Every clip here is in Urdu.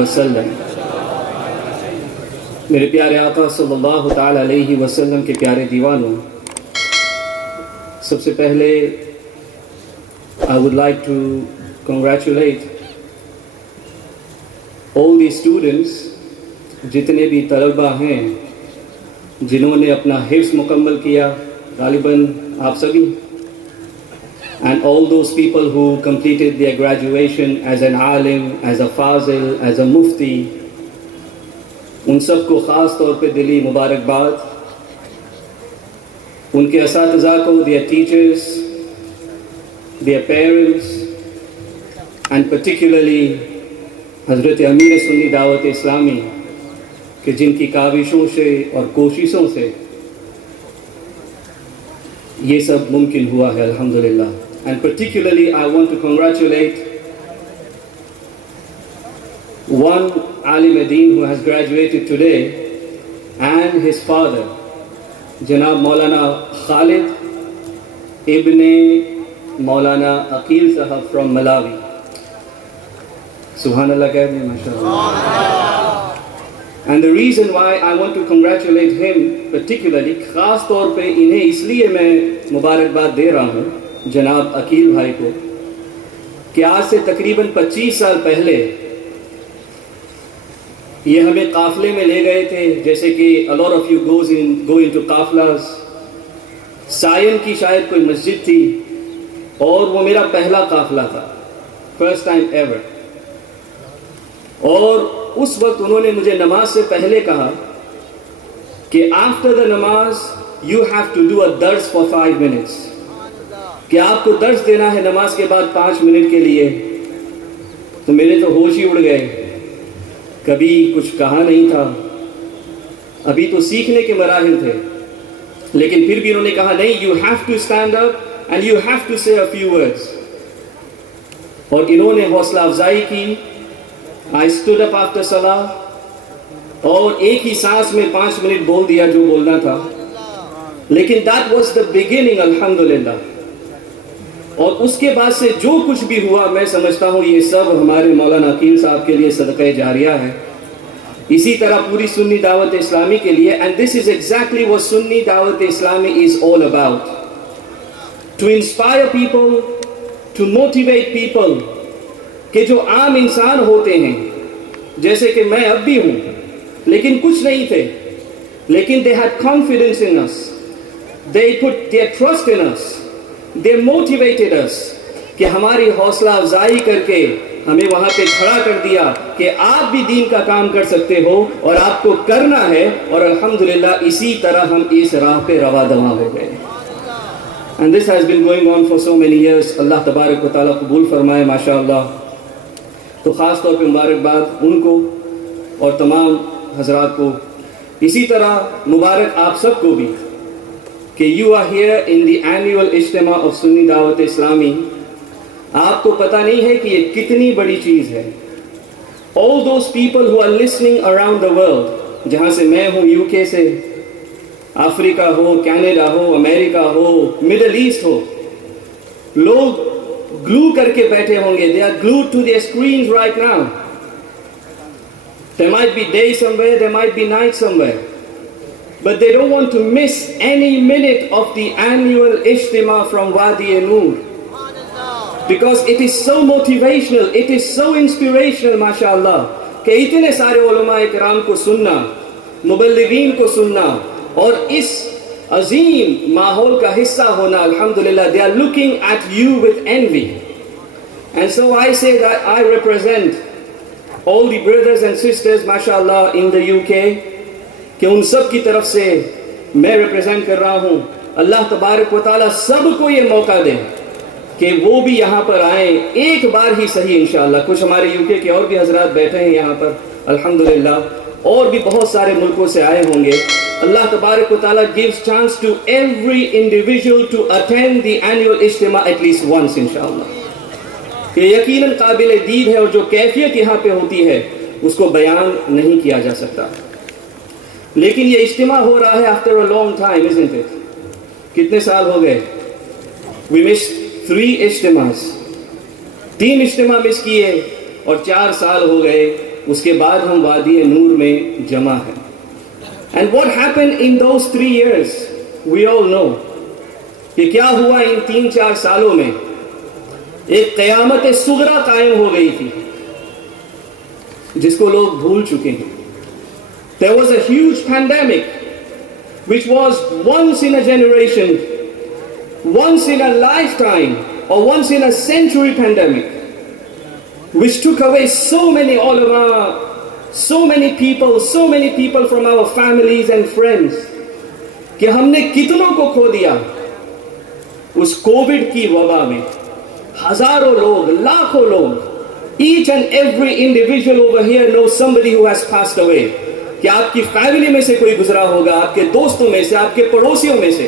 وسلم. میرے پیارے آقا صلی اللہ تعالیٰ علیہ وسلم کے پیارے دیوانوں، سب سے پہلے I would like to congratulate all the students، جتنے بھی طلبہ ہیں جنہوں نے اپنا حفظ مکمل کیا، غالباً آپ سبھی، and all those people who completed their graduation as an alim, as a fazil, as a mufti، ان سب کو خاص طور پہ دلی مبارکباد. ان کے اساتذہ کو، their teachers، their parents، and particularly حضرت امیر سنی دعوت اسلامی، کہ جن کی کاوشوں سے اور کوششوں سے یہ سب ممکن ہوا ہے الحمدللہ. And particularly I want to congratulate one alim deen who has graduated today and his father, Janab Maulana Khalid ibn Maulana Aqil Sahab from Malawi. Subhanallah, kehne mashallah. And the reason why I want to congratulate him particularly، خاص طور پہ انہیں اس لیے میں مبارکباد دے رہا ہوں جناب عقیل بھائی کو، کہ آج سے تقریباً 25 سال پہلے یہ ہمیں قافلے میں لے گئے تھے، جیسے کہ a lot of you go into قافلہs. سائن کی شاید کوئی مسجد تھی، اور وہ میرا پہلا قافلہ تھا، first time ever. اور اس وقت انہوں نے مجھے نماز سے پہلے کہا کہ after the نماز you have to do a درس for 5 minutes، کہ آپ کو درس دینا ہے نماز کے بعد 5 منٹ کے لیے. تو میرے تو ہوش ہی اڑ گئے، کبھی کچھ کہا نہیں تھا، ابھی تو سیکھنے کے مراحل تھے، لیکن پھر بھی انہوں نے کہا نہیں، you have to stand up and you have to say a few words. اور انہوں نے حوصلہ افزائی کی. I stood up after salah، اور ایک ہی سانس میں 5 منٹ بول دیا جو بولنا تھا. لیکن that was the beginning الحمدللہ. اور اس کے بعد سے جو کچھ بھی ہوا، میں سمجھتا ہوں یہ سب ہمارے مولانا عقیل صاحب کے لیے صدقہ جاریہ ہے، اسی طرح پوری سنی دعوت اسلامی کے لیے. and this is exactly what سنی دعوت اسلامی is all about، to inspire people، to motivate people، کہ جو عام انسان ہوتے ہیں، جیسے کہ میں اب بھی ہوں، لیکن کچھ نہیں تھے، لیکن they had confidence in us، they put their trust in us، they motivated us، کہ ہماری حوصلہ افزائی کر کے ہمیں وہاں پہ کھڑا کر دیا کہ آپ بھی دین کا کام کر سکتے ہو اور آپ کو کرنا ہے. اور الحمدللہ اسی طرح ہم اس راہ پہ رواں دواں ہو گئے. and this has been going on for so many years. اللہ تبارک و تعالیٰ قبول فرمائے ماشاءاللہ. تو خاص طور پہ مبارکباد ان کو اور تمام حضرات کو. اسی طرح مبارک آپ سب کو بھی کہ you are here in the annual اجتماع of سنی دعوت اسلامی. آپ کو پتہ نہیں ہے کہ یہ کتنی بڑی چیز ہے. all those people who are listening around the world، جہاں سے میں ہوں، یو کے سے، افریقہ ہو، کینیڈا ہو، امریکہ ہو، مڈل ایسٹ ہو، لوگ glue کر کے بیٹھے ہوں گے. they are glued to their screens right now. there might be day somewhere, there might be night somewhere, but they don't want to miss any minute of the annual Ijtima from Wadi Noor, because it is so motivational, it is so inspirational mashallah, کہ اتنے سارے علماء کرام کو سننا، مبلغین کو سننا، اور اس عظیم ماحول کا حصہ ہونا الحمدللہ. they are looking at you with envy. and so I say that I represent all the brothers and sisters mashallah in the UK، کہ ان سب کی طرف سے میں ریپرزینٹ کر رہا ہوں. اللہ تبارک و تعالیٰ سب کو یہ موقع دے کہ وہ بھی یہاں پر آئیں ایک بار ہی صحیح انشاءاللہ. کچھ ہمارے یو کے اور بھی حضرات بیٹھے ہیں یہاں پر الحمدللہ، اور بھی بہت سارے ملکوں سے آئے ہوں گے. اللہ تبارک و تعالیٰ gives chance to every individual to attend the annual اجتماع at least once انشاءاللہ. یہ یقیناً قابل دید ہے، اور جو کیفیت یہاں پہ ہوتی ہے اس کو بیان نہیں کیا جا سکتا. لیکن یہ اجتماع ہو رہا ہے after a long time, isn't it؟ کتنے سال ہو گئے؟ we missed 3 اجتماعs، 3 اجتماع مس کیے، اور 4 سال ہو گئے اس کے بعد ہم وادی نور میں جمع ہیں. And what happened in those 3 years, we all know. کہ کیا ہوا ان 3-4 سالوں میں؟ ایک قیامت صغرا قائم ہو گئی تھی جس کو لوگ بھول چکے ہیں. There was a huge pandemic which was once in a generation, once in a lifetime, or once in a century pandemic, which took away so many ulama, so many people from our families and friends, کہ ہم نے کتنوں کو کھو دیا اس کووڈ کی وبا میں. ہزاروں لوگ, لاکھوں لوگ. Each and every individual over here knows somebody who has passed away. کہ آپ کی فیملی میں سے کوئی گزرا ہوگا, آپ کے دوستوں میں سے, آپ کے پڑوسیوں میں سے.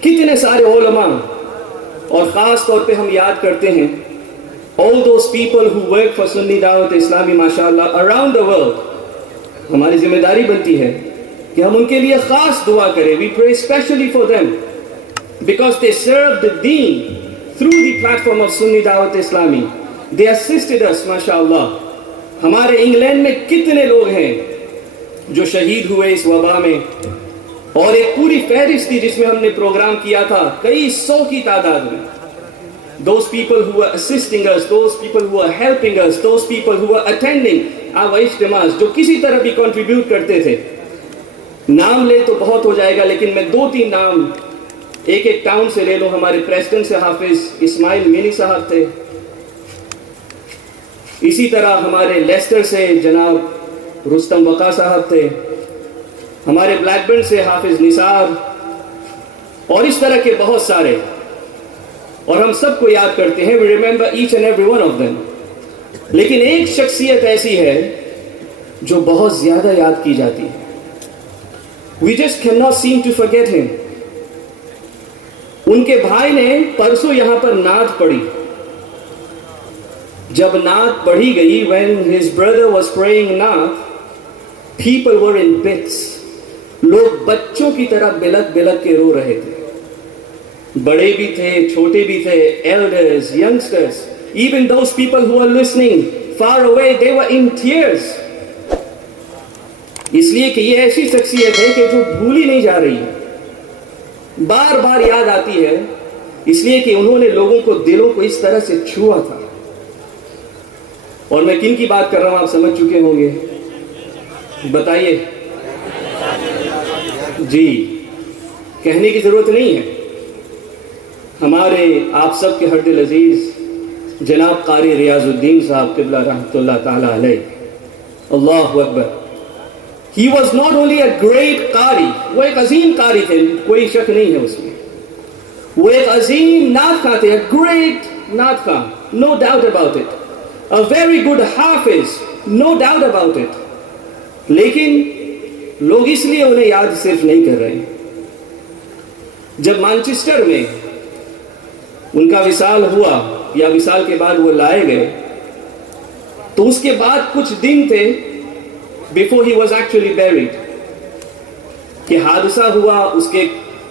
کتنے سارے علماء. اور خاص طور پہ ہم یاد کرتے ہیں all those people who work for سنی دعوت اسلامی ماشاءاللہ around the world. ہماری ذمہ داری بنتی ہے کہ ہم ان کے لیے خاص دعا کریں. We pray especially for them because they serve the deen through the platform of سنی دعوت اسلامی. They assisted us ماشاءاللہ. ہمارے انگلینڈ میں کتنے لوگ ہیں جو شہید ہوئے اس وبا میں, اور ایک پوری فہرست تھی جس میں ہم نے پروگرام کیا تھا, کئی 100 کی تعداد میں. Those people who were assisting us, those people who were helping us, those people who were attending our اجتماعات, جو کسی طرح بھی کنٹریبیوٹ کرتے تھے. نام لے تو بہت ہو جائے گا, لیکن میں 2-3 نام ایک ٹاؤن سے لے لوں. ہمارے پریسٹن سے حافظ اسماعیل مینی صاحب تھے. اسی طرح ہمارے لیسٹر سے جناب رستم وقا صاحب تھے. ہمارے بلیک برن سے حافظ نثار, اور اس طرح کے بہت سارے. اور ہم سب کو یاد کرتے ہیں. We remember each and every one of them. لیکن ایک شخصیت ایسی ہے جو بہت زیادہ یاد کی جاتی ہے. We just cannot seem to forget him. ان کے بھائی نے پرسوں یہاں پر نعت پڑھی. جب نعت پڑھی گئی, when his brother was praying نعت, people were in bits. لوگ بچوں کی طرح بلک بلک کے رو رہے تھے. بڑے بھی تھے, چھوٹے بھی تھے, elders, youngsters, even those people who were listening far away, they were in tears. اس لیے کہ یہ ایسی شخصیت ہے کہ جو بھولی نہیں جا رہی ہے, بار بار یاد آتی ہے, اس لیے کہ انہوں نے لوگوں کو, دلوں کو اس طرح سے چھوا تھا. اور میں کن کی بات کر رہا ہوں آپ سمجھ چکے ہوں گے, بتائیے. جی, کہنے کی ضرورت نہیں ہے. ہمارے آپ سب کے ہر دل عزیز جناب قاری ریاض الدین صاحب قبلہ رحمۃ اللہ تعالی علیہ. اللہ اکبر. He was not only a great قاری, وہ ایک عظیم قاری تھے, کوئی شک نہیں ہے اس میں. وہ ایک عظیم نعت خواں تھے, a great نعت خواں, no doubt about it. A very good حافظ, no doubt about it. لیکن لوگ اس لیے انہیں یاد صرف نہیں کر رہے. جب مانچسٹر میں ان کا وصال ہوا, یا وصال کے بعد وہ لائے گئے, تو اس کے بعد کچھ دن تھے before he was actually buried, کہ حادثہ ہوا. اس کے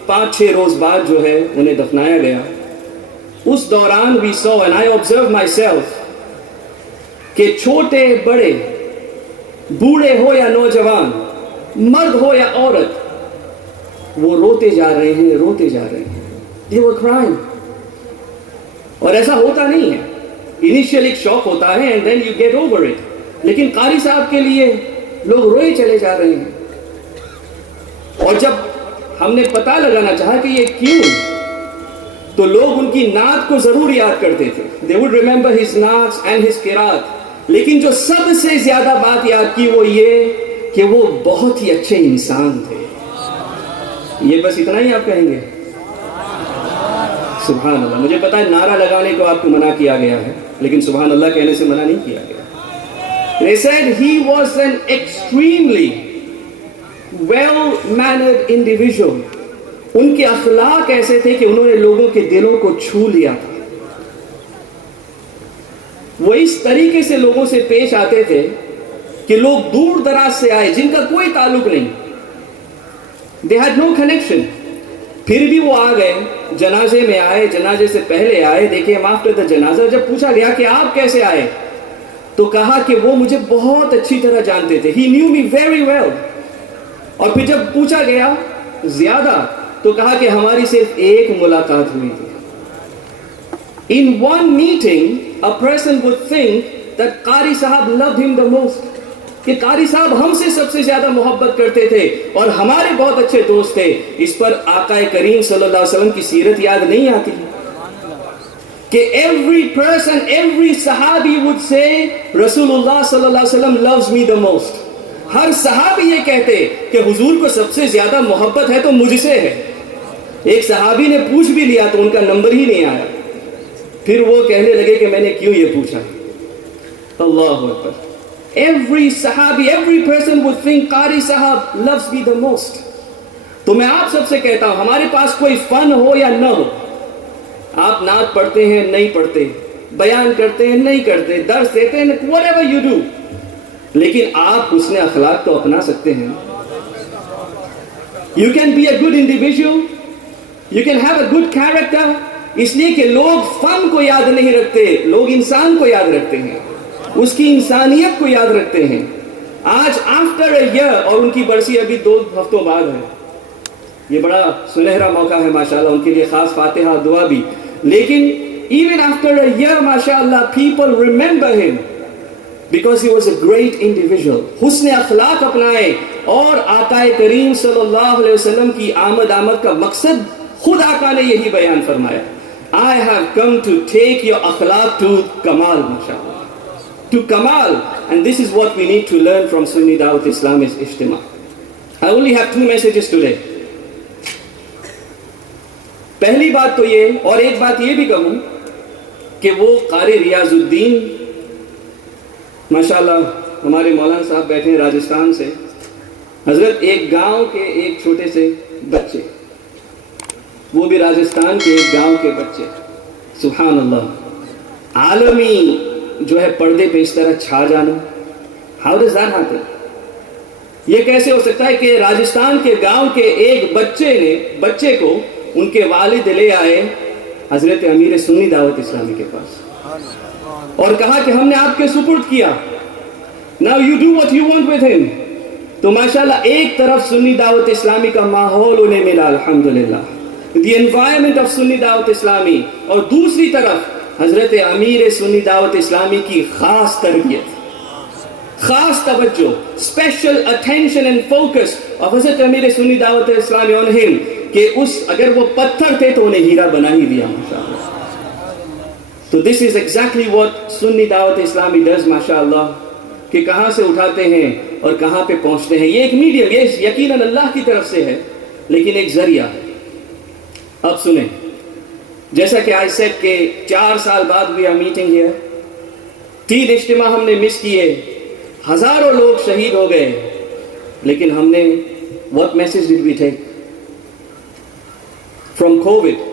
5-6 روز بعد جو ہے انہیں دفنایا گیا. اس دوران we saw, and I observed myself, کہ چھوٹے بڑے, بوڑھے ہو یا نوجوان, مرد ہو یا عورت, وہ روتے جا رہے ہیں, روتے جا رہے ہیں. They were crying. اور ایسا ہوتا نہیں ہے. انیشیل ایک شوق ہوتا ہے and then you get over it. لیکن قاری صاحب کے لیے لوگ روئے چلے جا رہے ہیں. اور جب ہم نے پتہ لگانا چاہا کہ یہ کیوں, تو لوگ ان کی نعت کو ضرور یاد کرتے تھے. They would remember his naats and his qiraat. لیکن جو سب سے زیادہ بات یاد کی وہ یہ کہ وہ بہت ہی اچھے انسان تھے. یہ بس اتنا ہی آپ کہیں گے؟ سبحان اللہ. مجھے پتا ہے نعرہ لگانے کو آپ کو منع کیا گیا ہے, لیکن سبحان اللہ کہنے سے منع نہیں کیا گیا. They said he was an extremely well-mannered individual. ان کے اخلاق ایسے تھے کہ انہوں نے لوگوں کے دلوں کو چھو لیا تھا. وہ اس طریقے سے لوگوں سے پیش آتے تھے کہ لوگ دور دراز سے آئے جن کا کوئی تعلق نہیں. They had no connection. پھر بھی وہ آ گئے, جنازے میں آئے, جنازے سے پہلے آئے. دیکھیں after the جنازہ جب پوچھا گیا کہ آپ کیسے آئے, تو کہا کہ وہ مجھے بہت اچھی طرح جانتے تھے. He knew me very well. اور پھر جب پوچھا گیا زیادہ تو کہا کہ ہماری صرف ایک ملاقات ہوئی تھی. In one meeting, a person would think that قاری صاحب loved him the most. کہ قاری صاحب ہم سے سب سے زیادہ محبت کرتے تھے اور ہمارے بہت اچھے دوست تھے. اس پر آقا کریم صلی اللہ علیہ وسلم کی سیرت یاد نہیں آتی کہ every person, every صحابی would say رسول اللہ صلی اللہ علیہ وسلم loves me the most. ہر صحابی یہ کہتے کہ حضور کو سب سے زیادہ محبت ہے تو مجھ سے ہے. ایک صحابی نے پوچھ بھی لیا تو ان کا نمبر ہی نہیں آیا. پھر وہ کہنے لگے کہ میں نے کیوں یہ پوچھا. اللہ اکبر. Every صحابی, every person would think قاری صاحب loves me the most. تو میں آپ سب سے کہتا ہوں, ہمارے پاس کوئی فن ہو یا نہ ہو, آپ نعت پڑھتے ہیں نہیں پڑھتے, بیان کرتے ہیں نہیں کرتے, درس دیتے ہیں, whatever you do, لیکن آپ حسن اخلاق تو اپنا سکتے ہیں. You can be a good individual, you can have a good character. اس لیے کہ لوگ فن کو یاد نہیں رکھتے, لوگ انسان کو یاد رکھتے ہیں, اس کی انسانیت کو یاد رکھتے ہیں. آج آفٹر اے ایئر, اور ان کی برسی ابھی 2 ہفتوں بعد ہے, یہ بڑا سنہرا موقع ہے ماشاءاللہ, ان کے لیے خاص فاتحہ دعا بھی. لیکن even after a year ماشاءاللہ people remember him because he was a great individual. حسن اخلاق اپنائیں, اور آقا کریم صلی اللہ علیہ وسلم کی آمد کا مقصد خود آقا نے یہی بیان فرمایا. I have come to take your akhlaq to kamal, mashallah. To kamal. And this is what we need to learn from Sunni Dawat Islam is ijtima. I only have 2 messages today. پہلی بات تو یہ, اور ایک بات یہ بھی کہوں کہ وہ قاری ریاض الدین ماشاءاللہ ہمارے مولانا صاحب بیٹھے ہیں راجستھان سے. حضرت ایک گاؤں کے ایک چھوٹے سے بچے, وہ بھی راجستھان کے ایک گاؤں کے بچے, سبحان اللہ, عالمی جو ہے پردے پہ اس طرح چھا جانا. How does that happen? یہ کیسے ہو سکتا ہے کہ راجستھان کے گاؤں کے ایک بچے کو ان کے والد لے آئے حضرت امیر سنی دعوت اسلامی کے پاس اور کہا کہ ہم نے آپ کے سپرد کیا, now you do what you want with him. تو ماشاءاللہ ایک طرف سنی دعوت اسلامی کا ماحول انہیں ملا الحمدللہ, the environment of سنی دعوت اسلامی, اور دوسری طرف حضرت امیر سنی دعوت اسلامی کی خاص تربیت, خاص توجہ, special attention and focus of حضرت امیر سنی دعوت اسلامی on him, کہ اگر وہ پتھر تھے تو انہیں ہیرا بنا ہی دیا ماشاءاللہ. تو this is exactly what سنی دعوت اسلامی does ماشاءاللہ, کہ کہاں سے اٹھاتے ہیں اور کہاں پہ پہنچتے ہیں. یہ ایک میڈیم, یہ یقیناً اللہ کی طرف سے ہے, لیکن ایک ذریعہ ہے. اب سنیں, جیسا کہ I said کہ 4 سال بعد we are meeting here, 3 اجتماع ہم نے مس کیے, ہزاروں لوگ شہید ہو گئے, لیکن ہم نے what message did we take from COVID?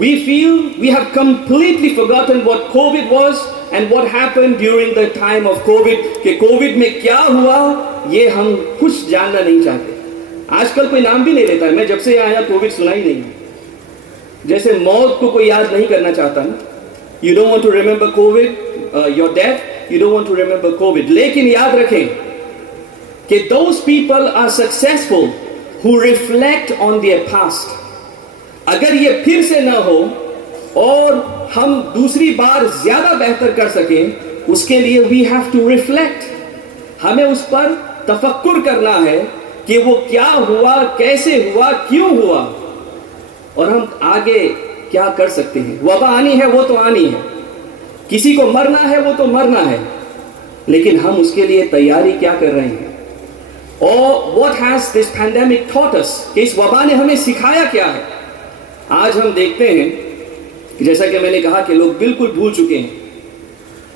We feel we have completely forgotten what COVID was and what happened during the time of COVID. کہ COVID میں کیا ہوا یہ ہم کچھ جاننا نہیں چاہتے. آج کل کوئی نام بھی نہیں لیتا ہے. میں جب سے آیا COVID سنا ہی نہیں, جیسے موت کو کوئی یاد نہیں کرنا چاہتا نا. You don't want to remember COVID, your death, you don't want to remember COVID. لیکن یاد رکھیں کہ those people are successful who reflect on their past. اگر یہ پھر سے نہ ہو اور ہم دوسری بار زیادہ بہتر کر سکیں, اس کے لیے we have to reflect. ہمیں اس پر تفکر کرنا ہے کہ وہ کیا ہوا, کیسے ہوا, کیوں ہوا, اور ہم آگے کیا کر سکتے ہیں. وبا آنی ہے وہ تو آنی ہے, کسی کو مرنا ہے وہ تو مرنا ہے, لیکن ہم اس کے لیے تیاری کیا کر رہے ہیں. اور what has this pandemic taught us, کہ اس وبا نے ہمیں سکھایا کیا ہے. آج ہم دیکھتے ہیں جیسا کہ میں نے کہا کہ لوگ بالکل بھول چکے ہیں,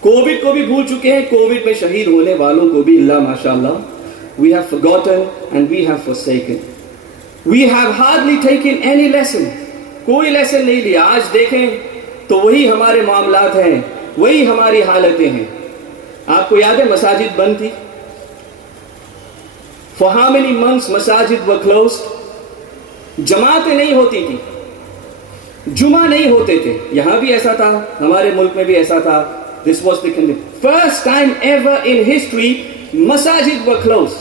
کووڈ کو بھی بھول چکے ہیں, کووڈ میں شہید ہونے والوں کو بھی اللہ ماشاءاللہ. We have forgotten and we have forsaken. We have hardly taken any lesson. کوئی لیسن نہیں لیا. آج دیکھیں تو وہی ہمارے معاملات ہیں, وہی ہماری حالتیں ہیں. آپ کو یاد ہے مساجد بند تھی. For how many months مساجد were closed? جماعتیں نہیں ہوتی تھی, جمعہ نہیں ہوتے تھے. یہاں بھی ایسا تھا, ہمارے ملک میں بھی ایسا تھا, This was the condition. First time ever in history, masajid were closed.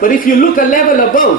But if you look a level above,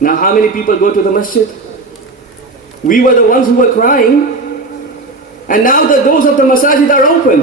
Now how many people go to the masjid? We were the ones who were crying, and now the doors of the masajid are open.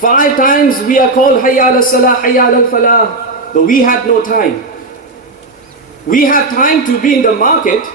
5 times we are called hayya ala salah, hayya ala falah, but we have no time. We have time to be in the market.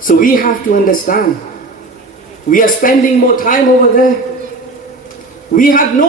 So we have to understand, we are spending more time over there. We have no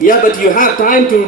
Yeah, but you have time to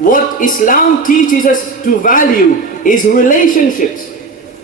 What Islam teaches us to value is relationships.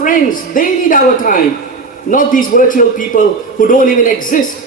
friends, they need our time, not these virtual people who don't even exist.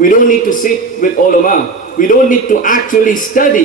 We don't need to sit with ulama, we don't need to actually study.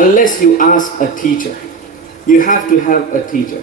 Unless you ask a teacher, you have to have a teacher.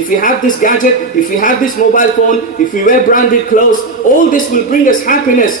if we have this gadget, if we have this mobile phone, if we wear branded clothes, all this will bring us happiness.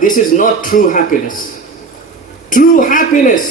This is not true happiness. True happiness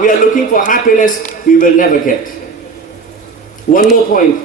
we are looking for happiness, we will never get. One more point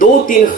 2-3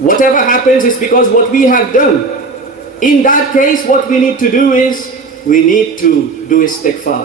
Whatever happens is because what we have done. In that case, what we need to do is we need to do istighfar.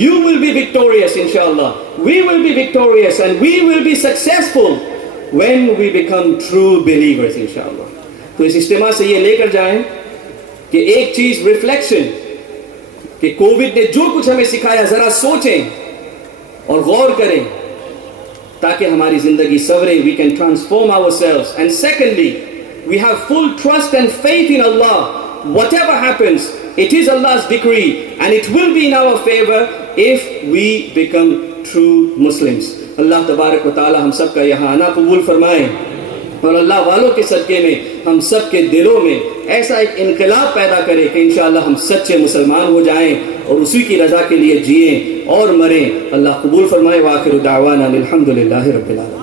You will be victorious inshallah. We will be victorious and we will be successful when we become true believers inshallah. تو اس اجتماع سے یہ لے کر جائیں کہ ایک چیز ریفلیکشن, کہ کووڈ نے جو کچھ ہمیں سکھایا ذرا سوچیں اور غور کریں تاکہ ہماری زندگی سنورے, we can transform ourselves. And secondly, we have full trust and faith in Allah. Whatever happens, it is Allah's decree and it will be in our favor if we become true Muslims. اللہ تبارک و تعالی ہم سب کا یہاں آنا قبول فرمائے اور اللہ والوں کے صدقے میں ہم سب کے دلوں میں ایسا ایک انقلاب پیدا کرے کہ انشاءاللہ ہم سچے مسلمان ہو جائیں اور اسی کی رضا کے لیے جئیں اور مریں. اللہ قبول فرمائے. وآخر دعوانا الحمدللہ رب العالمین.